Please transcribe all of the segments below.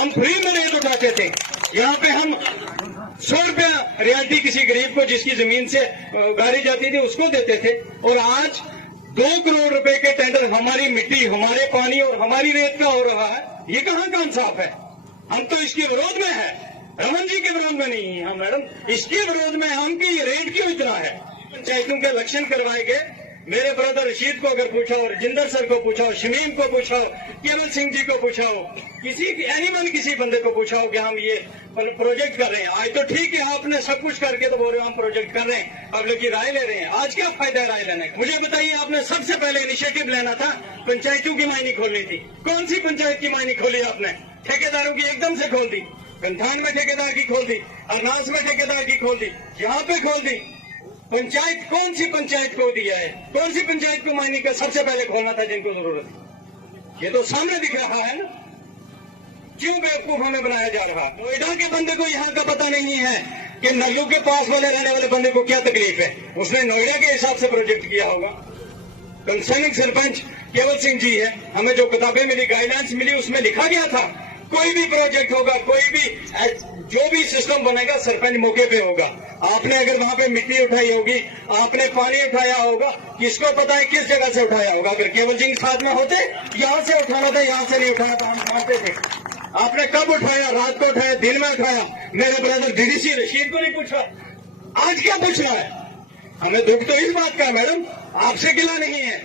हम फ्री में रेट उठाते थे। यहाँ पे हम 100 रुपया रियायती किसी गरीब को जिसकी जमीन से उगारी जाती थी उसको देते थे, और आज 2 करोड़ रुपए के टेंडर हमारी मिट्टी, हमारे पानी और हमारी रेत का हो रहा है। ये कहाँ का इंसाफ है? हम तो इसके विरोध में है, रमन जी के विरोध में नहीं है हम मैडम, इसके विरोध में हम कि ये रेट क्यों इतना है। पंचायतों के इलेक्शन करवाए गए, मेरे ब्रदर रशीद को अगर पूछा हो, रजिंदर सर को पूछा हो, शमीम को पूछा हो, केवल सिंह जी को पूछा हो, किसी बंदे को पूछा हो कि हम ये प्रोजेक्ट कर रहे हैं। आज तो ठीक है, आपने सब कुछ करके तो बोल रहे हो हम प्रोजेक्ट कर रहे हैं, पब्लिक की राय ले रहे हैं। आज क्या फायदा है राय लेने का? मुझे बताइए, आपने सबसे पहले इनिशिएटिव लेना था, पंचायतों की मायनी खोलनी थी। कौन सी पंचायत की मायनी खोली आपने? ठेकेदारों की एकदम से खोल दी। गंधान में ठेकेदार की खोल दी, अरनास में ठेकेदार की खोल दी, यहाँ पे खोल दी। पंचायत कौन सी पंचायत को दिया है? कौन सी पंचायत को मायने का सबसे पहले खोलना था जिनको जरूरत है? ये तो सामने दिख रहा है ना। क्यों बेवकूफ हमें बनाया जा रहा? नोएडा के बंदे को यहाँ का पता नहीं है कि नल्लू के पास वाले रहने वाले बंदे को क्या तकलीफ है। उसने नोएडा के हिसाब से प्रोजेक्ट किया होगा। कंसर्निंग सरपंच केवल सिंह जी है। हमें जो किताबें मिली, गाइडलाइंस मिली, उसमें लिखा गया था कोई भी प्रोजेक्ट होगा, कोई भी जो भी सिस्टम बनेगा, सरपंच मौके पे होगा। आपने अगर वहां पे मिट्टी उठाई होगी, आपने पानी उठाया होगा, किसको पता है किस जगह से उठाया होगा। अगर केवल सिंह साथ में होते, यहाँ से उठाना था, यहाँ से नहीं उठाना था, हम जानते थे। आपने कब उठाया? रात को उठाया, दिन में उठाया। मेरे ब्रदर डीडीसी रशीद को नहीं पूछा, आज क्या पूछ रहा है? हमें दुख तो इस बात का है मैडम, आपसे गिला नहीं है,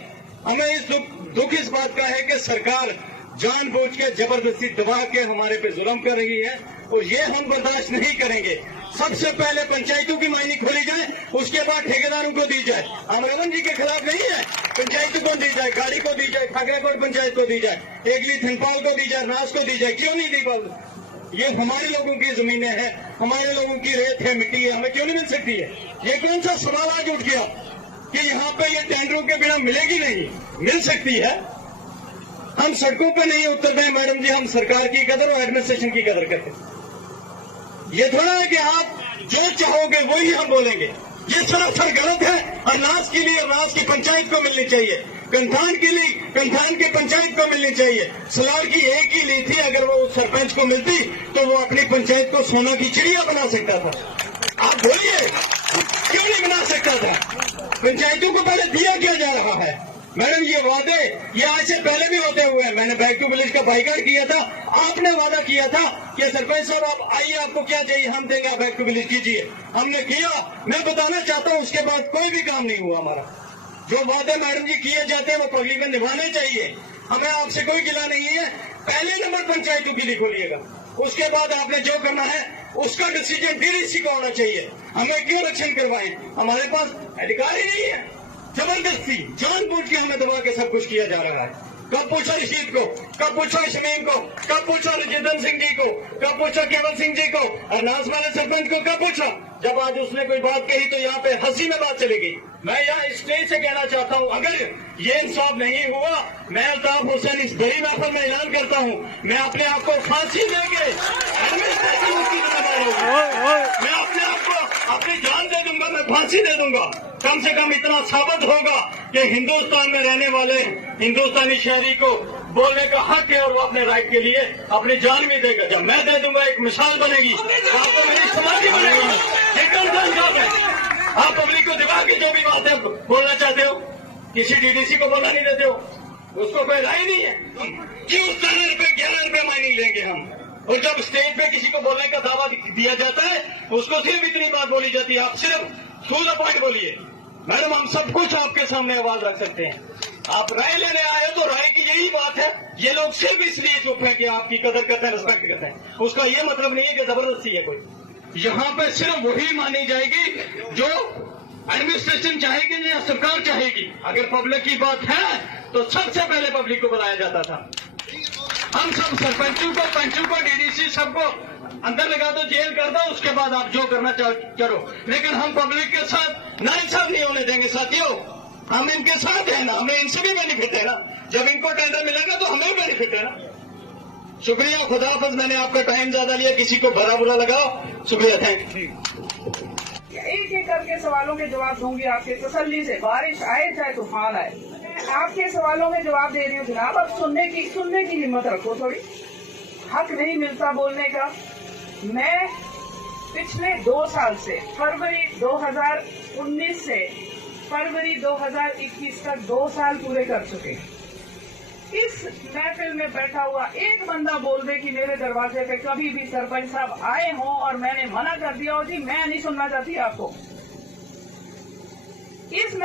हमें इस दुख इस बात का है कि सरकार जानबूझ के जबरदस्ती दबा के हमारे पे जुल्म कर रही है, और ये हम बर्दाश्त नहीं करेंगे। सबसे पहले पंचायतों की मायनी खोली जाए, उसके बाद ठेकेदारों को दी जाए। हम रमन जी के खिलाफ नहीं है, पंचायतों को दी जाए, गाड़ी को दी जाए, खागराकोट पंचायत को दी जाए, एगली थनपाल को दी जाए, नास को दी जाए। क्यों नहीं दी बाबू? ये हमारे लोगों की जमीनें हैं, हमारे लोगों की रेत है, मिट्टी है, हमें क्यों नहीं मिल सकती है? ये कौन सा सवाल आज उठ गया कि यहाँ पे ये टेंडरों के बिना मिलेगी नहीं? मिल सकती है। हम सड़कों पे नहीं उतरते हैं मैडम जी, हम सरकार की कदर और एडमिनिस्ट्रेशन की कदर करते हैं। ये थोड़ा है कि आप जो चाहोगे वही हम बोलेंगे। ये सरासर गलत है। अरनास के लिए अरनास की पंचायत को मिलनी चाहिए, कंठान के लिए कंठान की पंचायत को मिलनी चाहिए। सलार की एक ही ली थी, अगर वो सरपंच को मिलती तो वो अपनी पंचायत को सोना की चिड़िया बना सकता था। आप बोलिए क्यों नहीं बना सकता था? पंचायतों को पहले दिया क्या जा रहा है मैडम? ये वादे ये आज से पहले भी होते हुए हैं। मैंने बैक टू विलेज का बाइकाट किया था, आपने वादा किया था कि सरपंच साहब आप आइए, आपको क्या चाहिए हम देंगे, आप बैक टू विलेज कीजिए। हमने किया। मैं बताना चाहता हूँ उसके बाद कोई भी काम नहीं हुआ हमारा। जो वादे मैडम जी किए जाते हैं वो पब्लिक में निभाने चाहिए। हमें आपसे कोई गिला नहीं है। पहले नंबर पंचायतों के लिए खोलिएगा, उसके बाद आपने जो करना है उसका डिसीजन डीडीसी को होना चाहिए। हमें क्यों रक्षण करवाएं? हमारे पास अधिकार ही नहीं है। जबरदस्ती जानबूझ के हमें दबा के सब कुछ किया जा रहा है। कब पूछा रशीद को, कब पूछा शमीम को, कब पूछा रजिंदर सिंह जी को, कब पूछा केवल सिंह जी को, अरनास वाले सरपंच को कब पूछा? जब आज उसने कोई बात कही तो यहाँ पे हंसी में बात चली गई। मैं यहाँ स्टेज से कहना चाहता हूँ, अगर ये इंसाफ नहीं हुआ, मैं अल्ताफ हुसैन इस बड़ी महफिल में ऐलान करता हूँ, मैं अपने आप को फांसी देके मैं अपने आप को अपनी जान दे दूंगा, मैं फांसी दे दूंगा। कम से कम इतना साबित होगा कि हिंदुस्तान में रहने वाले हिंदुस्तानी शहरी को बोलने का हक है और वो अपने राइट के लिए अपनी जान भी देगा। जब मैं दे दूंगा एक मिसाल बनेगी, आपको मेरी समाधि बनेगी। आप पब्लिक को दिमाग की जो भी बातें बोलना चाहते हो, किसी डीडीसी को बोलना नहीं देते हो, उसको कोई राय नहीं है। क्यों 17 रुपए 11 रुपए मायने लेंगे हम? और जब स्टेज पे किसी को बोलने का दावा दिया जाता है, उसको सिर्फ इतनी बात बोली जाती है, आप सिर्फ टू द पॉइंट बोलिए। मैडम हम सब कुछ आपके सामने आवाज रख सकते हैं। आप राय लेने आए तो राय की यही बात है। ये लोग सिर्फ इसलिए चुप है कि आपकी कदर करते हैं, रिस्पेक्ट करते हैं। उसका ये मतलब नहीं है कि जबरदस्ती है कोई। यहाँ पे सिर्फ वही मानी जाएगी जो एडमिनिस्ट्रेशन चाहेगी या सरकार चाहेगी। अगर पब्लिक की बात है तो सबसे पहले पब्लिक को बुलाया जाता था। हम सब सरपंचों को, पंचों को, डीडीसी सबको अंदर लगा दो, जेल कर दो, उसके बाद आप जो करना करो। लेकिन हम पब्लिक के साथ नाइंसाफ नहीं होने देंगे साथियों। हम इनके साथ हैं ना, हमें इनसे भी बेनिफिट है ना। जब इनको टेंडर मिलेगा तो हमें भी बेनिफिट है ना। शुक्रिया, खुदा हाफिज। मैंने आपका टाइम ज्यादा लिया, किसी को भला बुरा लगाओ। शुक्रिया, थैंक यू। एक एक करके सवालों के जवाब दूंगी आपके तसल्ली से, बारिश आए चाहे तूफान आए। आपके सवालों में जवाब दे रही हूँ जनाब। अब सुनने की हिम्मत रखो थोड़ी। हक नहीं मिलता बोलने का। मैं पिछले 2 साल से फरवरी 2019 से फरवरी 2021 तक 2 साल पूरे कर चुके। इस महफिल में बैठा हुआ एक बंदा बोल दे कि मेरे दरवाजे पे कभी भी सरपंच साहब आए हों और मैंने मना कर दिया हो, जी मैं नहीं सुनना चाहती आपको। इस